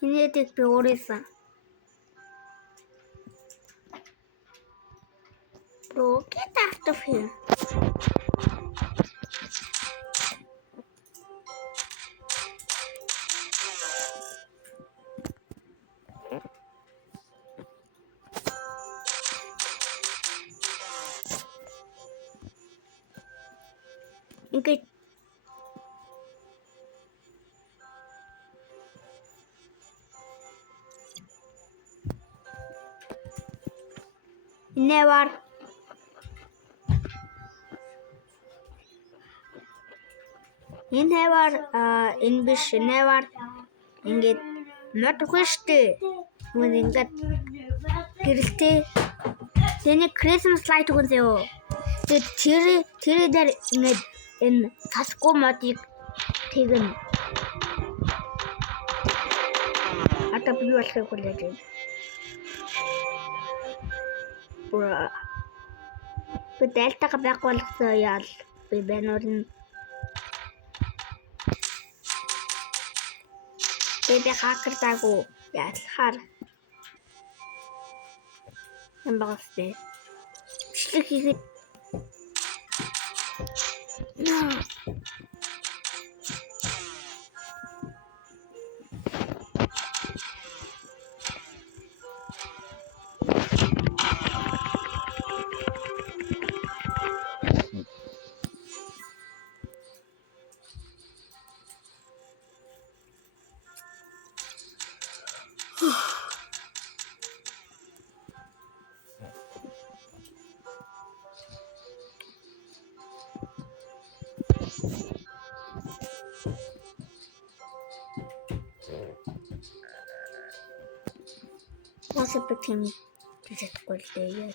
Хинээдэг би уурсан. Bro, get out of here. Okay. Never. Энэ биш never ингээд нотгүй штэ. Мөн ингээд гэрэлтэй тэний Christmas light өгсөн ёо. Тэр дээр ингээд энэ тасгүй модыг тэгнэ. Одоо би болохыг хүлээж байна. Бра. Би дельтага байхгүй болгосон яал. Би бэнөрн. Би хакер таагүй яалахаар. Юм багсдээ. Бичлэг хийхэд. Насаа битэн тийшэхгүй л дээ.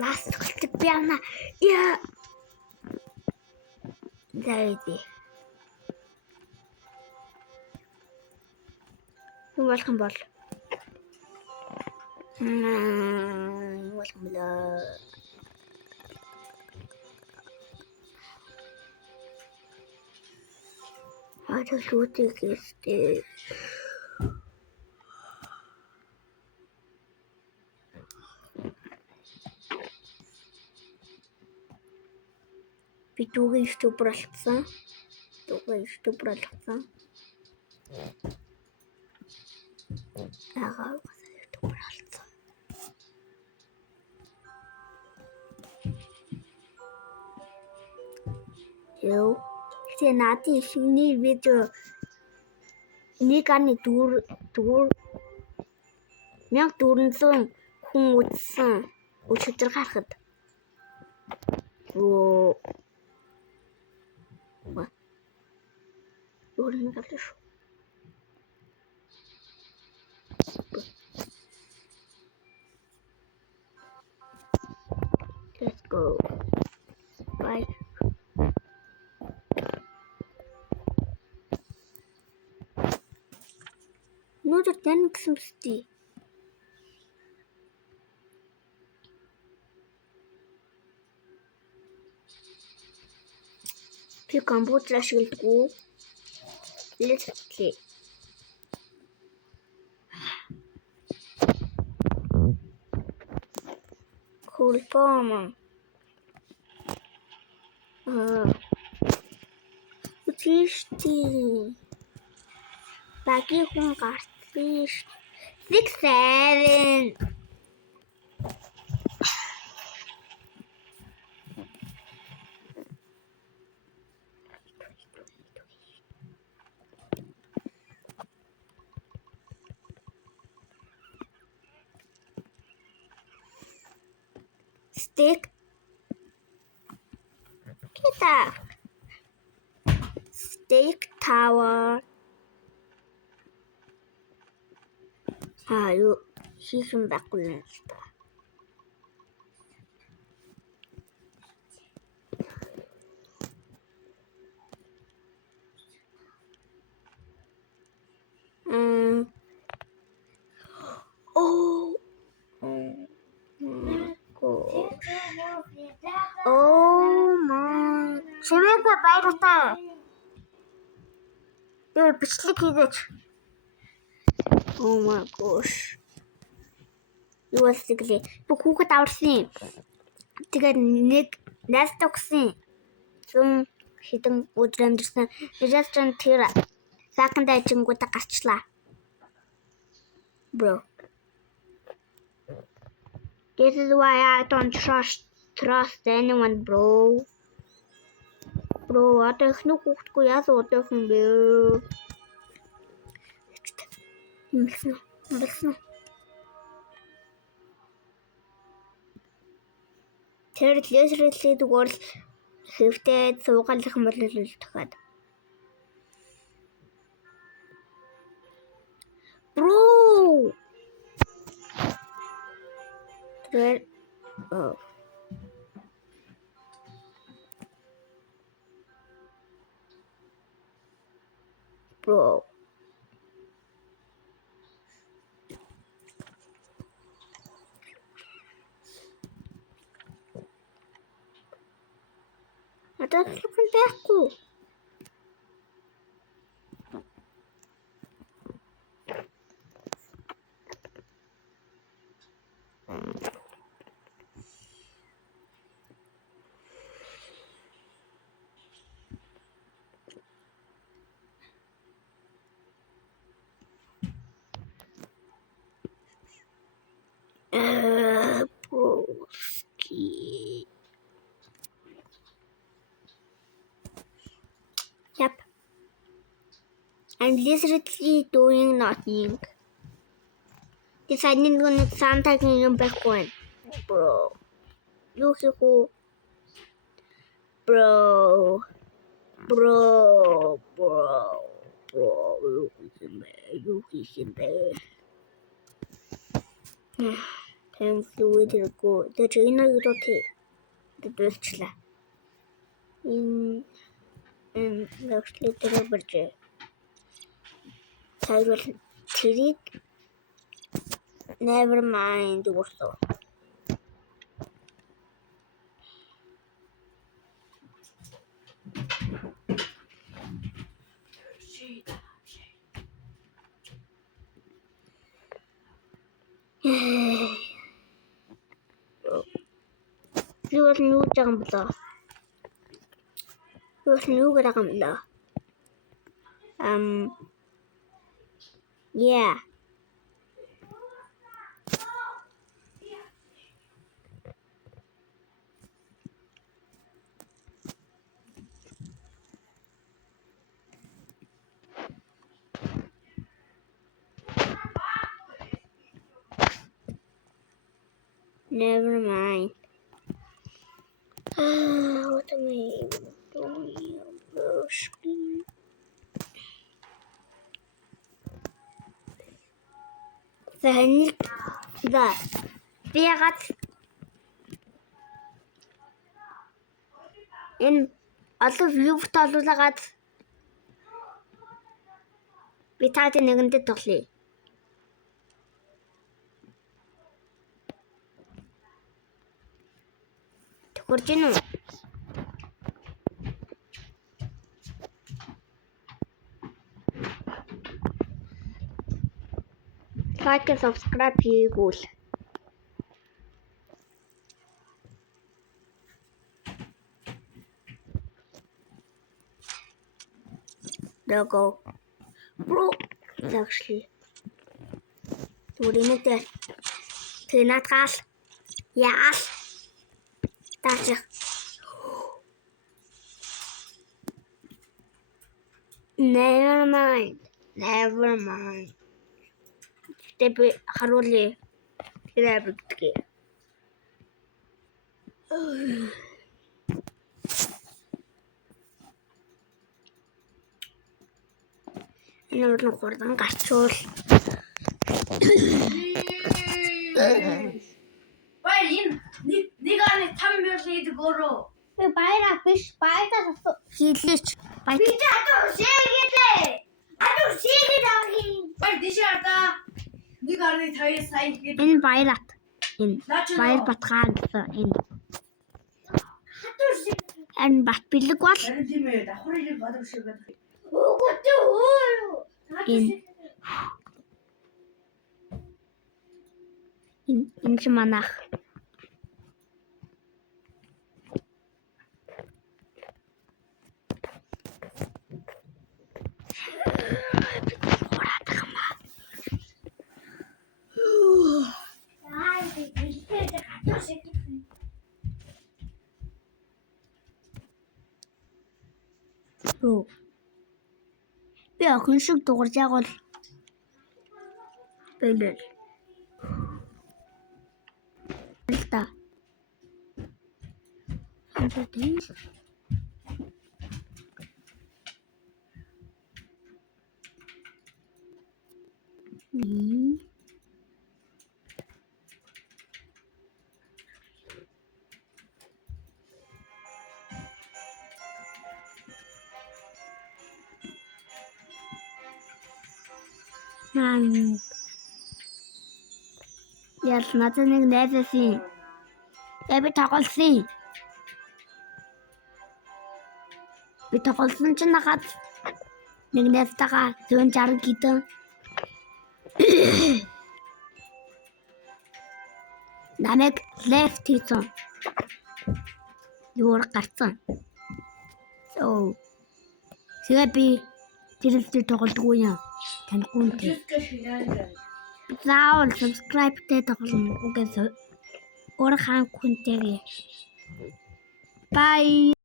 Ласт гөлтөг би яана. Яа. Зайди. Welcome бол. Welcome la. I just want to get this. Би түүгээ YouTube болцсон. Ага, YouTube болцсон. Ёо, тэ наадын шиний видео 1400 хүн үзсэн. Өчигдөр гарахад. Оо. Өөрөөр хэлбэл Let's go. Bye. Нүдэр тань гэсэн бистий. Би компьютер ашигладаггүй. Let's play. Cool bomb. Утишти. Баги хүн гарсан ш. 6-7. Stick. Kita. Stick tower. Юу хийсэн байхгүй юм шүү дээ. Oh my. Чимээгүй баярлалаа. Тэр бичлэг хийгээч. Oh my gosh. Юу болчихлээ? Бүх хүүхэд аварсан. Тэгээд нэг найз тогсон. Зүүн хитэн өдөр амьдсан. Яжсан тэр саканд ажингуудаа гарчлаа. Bro. This is why I don't trust anyone, bro. Bro, одоо их нүг хүүхдгүй яас удаахан бэ? Имсэн. Тэр лесрэлийн дугаар хэвтэй суугаалах юм бол тохиод. Bro. Тэр Bro. Ada kan aku. Broski. Yep. I'm literally doing nothing. Deciding on something in back one. Bro. You who? Bro. You listen, Time fluid go. The trainer you don't take. The best. In little budget. I will treat. Never mind also. You was new jumper. You was new jumper. Yeah. Never mind. What am I doing? فهنيك ذا بيغت إن أطلب يوف طالو لغت بتاعتي نغنت تطلي تقرجنو like and subscribe يقول there go bro actually Туринет тэнатгал яал таач never mind Тэб харуулъя тэрэ битгий энэ бол хурдан гарчвал Баяр энэ нэг аны 5 мянга хийдэг өөрөө. би баяраа биш баяраа хийлээч Би ч адуу шийгэлээ. Адуу шийгээд авах. Баяр дишээ ардаа. 1.5 сая гэдэг. энэ баярат энэ баяр батгаа гэсэн энэ Адуу шийг. энэ бат бэлэг бол Харин тийм ээ давхар ирэх гадуур шиг гэдэг. Энэ ч манах. Руу. Би охин шиг дуурж байгаа бол бэлээ. Та. Амттай. Ял надад нэг найзсан. Би тоглосон. Би тоглосон ч нахад нэг найзтайгаа 160 гидэн. Намайг left хийсэн. Юур гарцсан. So. Тэгээ би тэрэлтэй тоглодгүй юм. Танихгүй. Заавал subscribe тэй тоглоно. Угээс өөр хаан хүнтэйгээ. Bye.